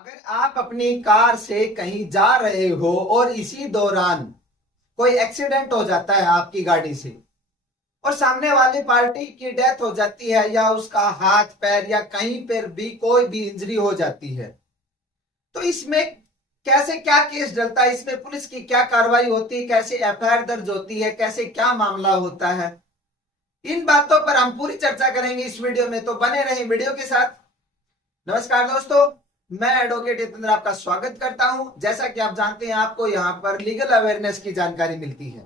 अगर आप अपनी कार से कहीं जा रहे हो और इसी दौरान कोई एक्सीडेंट हो जाता है आपकी गाड़ी से और सामने वाली पार्टी की डेथ हो जाती है या उसका हाथ पैर या कहीं पर भी कोई भी इंजरी हो जाती है, तो इसमें कैसे क्या केस डलता है, इसमें पुलिस की क्या कार्रवाई होती है, कैसे एफआईआर दर्ज होती है, कैसे क्या मामला होता है, इन बातों पर हम पूरी चर्चा करेंगे इस वीडियो में। तो बने रहें वीडियो के साथ। नमस्कार दोस्तों, मैं एडवोकेट हितेंद्र आपका स्वागत करता हूं। जैसा कि आप जानते हैं, आपको यहां पर लीगल अवेयरनेस की जानकारी मिलती है।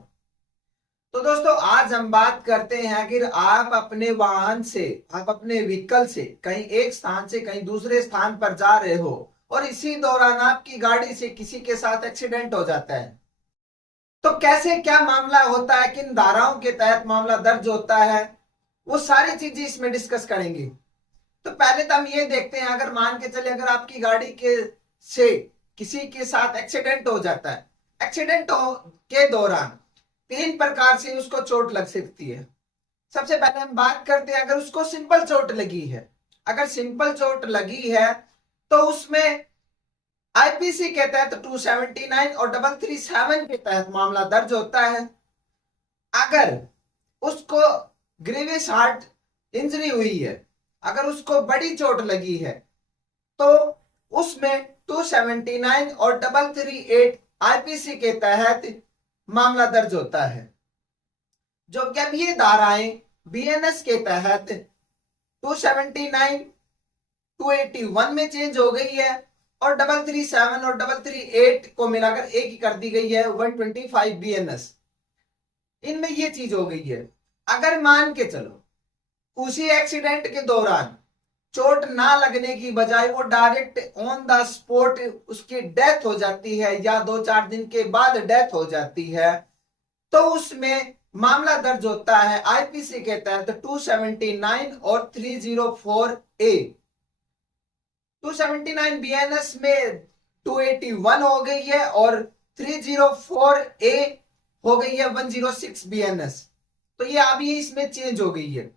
तो दोस्तों, आज हम बात करते हैं कि आप अपने वाहन से, आप अपने व्हीकल से कहीं एक स्थान से कहीं दूसरे स्थान पर जा रहे हो और इसी दौरान आपकी गाड़ी से किसी के साथ एक्सीडेंट हो जाता है, तो कैसे क्या मामला होता है, किन धाराओं के तहत मामला दर्ज होता है, वो सारी चीजें इसमें डिस्कस करेंगे। तो पहले तो हम ये देखते हैं, अगर मान के चले अगर आपकी गाड़ी के से किसी के साथ एक्सीडेंट हो जाता है, एक्सीडेंट के दौरान तीन प्रकार से उसको चोट लग सकती है। सबसे पहले हम बात करते हैं, अगर उसको सिंपल चोट लगी है, अगर सिंपल चोट लगी है तो उसमें आईपीसी के तहत 279 और 337 के तहत मामला दर्ज होता है। अगर उसको ग्रीवियस हार्ट इंजरी हुई है, अगर उसको बड़ी चोट लगी है, तो उसमें 279 और 338 आईपीसी के तहत मामला दर्ज होता है। जो कि अब ये धाराएं बीएनएस के तहत 279 281 में चेंज हो गई है और 337 और 338 को मिलाकर एक ही कर दी गई है 125 बीएनएस। इनमें ये चीज हो गई है। अगर मान के चलो उसी एक्सीडेंट के दौरान चोट ना लगने की बजाय वो डायरेक्ट ऑन द स्पॉट उसकी डेथ हो जाती है या 2-4 दिन के बाद डेथ हो जाती है, तो उसमें मामला दर्ज होता है आईपीसी के तहत 279 और 304 ए। 279 बीएनएस में 281 हो गई है और 304 ए हो गई है 106 बीएनएस। तो ये अभी इसमें चेंज हो गई है।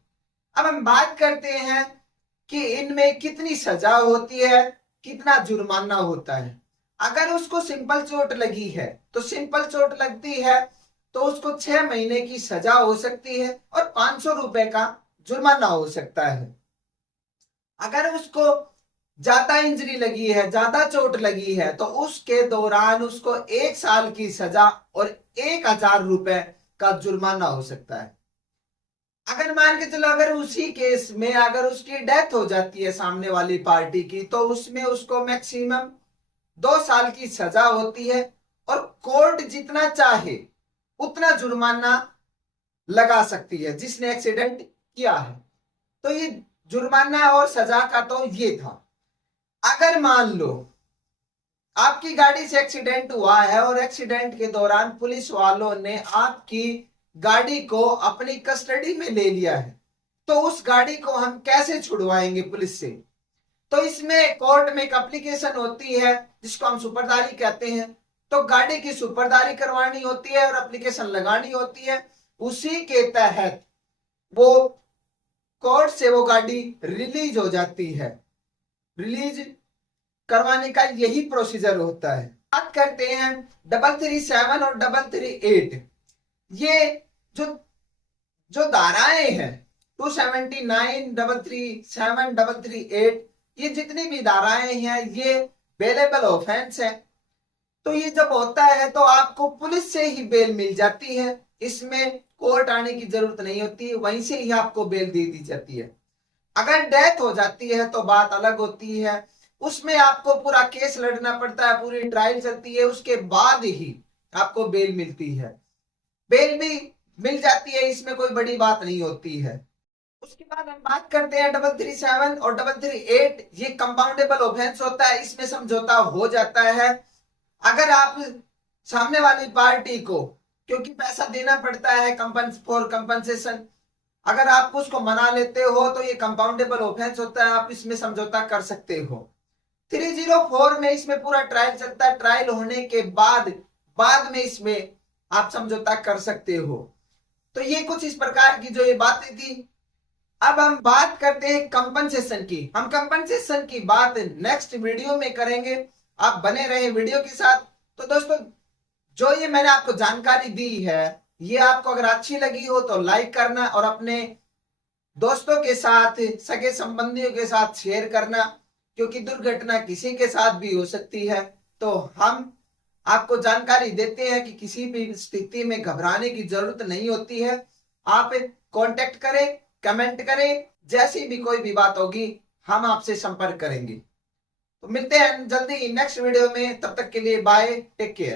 अब हम बात करते हैं कि इनमें कितनी सजा होती है, कितना जुर्माना होता है। अगर उसको सिंपल चोट लगी है तो सिंपल चोट लगती है तो उसको 6 महीने की सजा हो सकती है और 500 रुपए का जुर्माना हो सकता है। अगर उसको ज्यादा इंजरी लगी है, ज्यादा चोट लगी है, तो उसके दौरान उसको 1 साल की सजा और 1000 रुपए का जुर्माना हो सकता है। अगर मान के चलो अगर उसी केस में अगर उसकी डेथ हो जाती है सामने वाली पार्टी की, तो उसमें उसको मैक्सिमम 2 साल की सजा होती है और कोर्ट जितना चाहे उतना जुर्माना लगा सकती है जिसने एक्सीडेंट किया है। तो ये जुर्माना और सजा का तो ये था। अगर मान लो आपकी गाड़ी से एक्सीडेंट हुआ है और एक्सीडेंट के दौरान पुलिस वालों ने आपकी गाड़ी को अपनी कस्टडी में ले लिया है, तो उस गाड़ी को हम कैसे छुड़वाएंगे पुलिस से? तो इसमें कोर्ट में एक एप्लीकेशन होती है जिसको हम सुपरदारी कहते हैं। तो गाड़ी की सुपरदारी करवानी होती है और एप्लीकेशन लगानी होती है। उसी के तहत वो कोर्ट से वो गाड़ी रिलीज हो जाती है। रिलीज करवाने का यही प्रोसीजर होता है। बात करते हैं 337 और 338। ये जो जो धाराएं हैं 279, 337, 338, ये जितनी भी धाराएं हैं ये बेलेबल ऑफेंस है। तो ये जब होता है तो आपको पुलिस से ही बेल मिल जाती है। इसमें कोर्ट आने की जरूरत नहीं होती, वहीं से ही आपको बेल दे दी जाती है। अगर डेथ हो जाती है तो बात अलग होती है, उसमें आपको पूरा केस लड़ना पड़ता है, पूरी ट्रायल चलती है, उसके बाद ही आपको बेल मिलती है। बेल भी मिल जाती है, इसमें कोई बड़ी बात नहीं होती है। उसके बाद हम बात करते हैं 337 और 338। ये कंपाउंडेबल ऑफेंस होता है, इसमें समझौता हो जाता है। अगर आप सामने वाली पार्टी को, क्योंकि पैसा देना पड़ता है फॉर कंपनसेशन, अगर आप उसको मना लेते हो तो ये कंपाउंडेबल ऑफेंस होता है, आप इसमें समझौता कर सकते हो। 304 में इसमें पूरा ट्रायल चलता है, ट्रायल होने के बाद में इसमें आप समझौता कर सकते हो। तो ये कुछ इस प्रकार की जो ये बातें थी। अब हम बात करते हैं कंपनसेशन की। हम कंपनसेशन की बात नेक्स्ट वीडियो में करेंगे। आप बने रहे वीडियो के साथ। तो दोस्तों, जो ये मैंने आपको जानकारी दी है, ये आपको अगर अच्छी लगी हो तो लाइक करना और अपने दोस्तों के साथ, सगे संबंधियों के साथ शेयर करना, क्योंकि दुर्घटना किसी के साथ भी हो सकती है। तो हम आपको जानकारी देते हैं कि किसी भी स्थिति में घबराने की जरूरत नहीं होती है। आप कांटेक्ट करें, कमेंट करें, जैसी भी कोई भी बात होगी हम आपसे संपर्क करेंगे। तो मिलते हैं जल्दी नेक्स्ट वीडियो में। तब तक के लिए बाय, टेक केयर।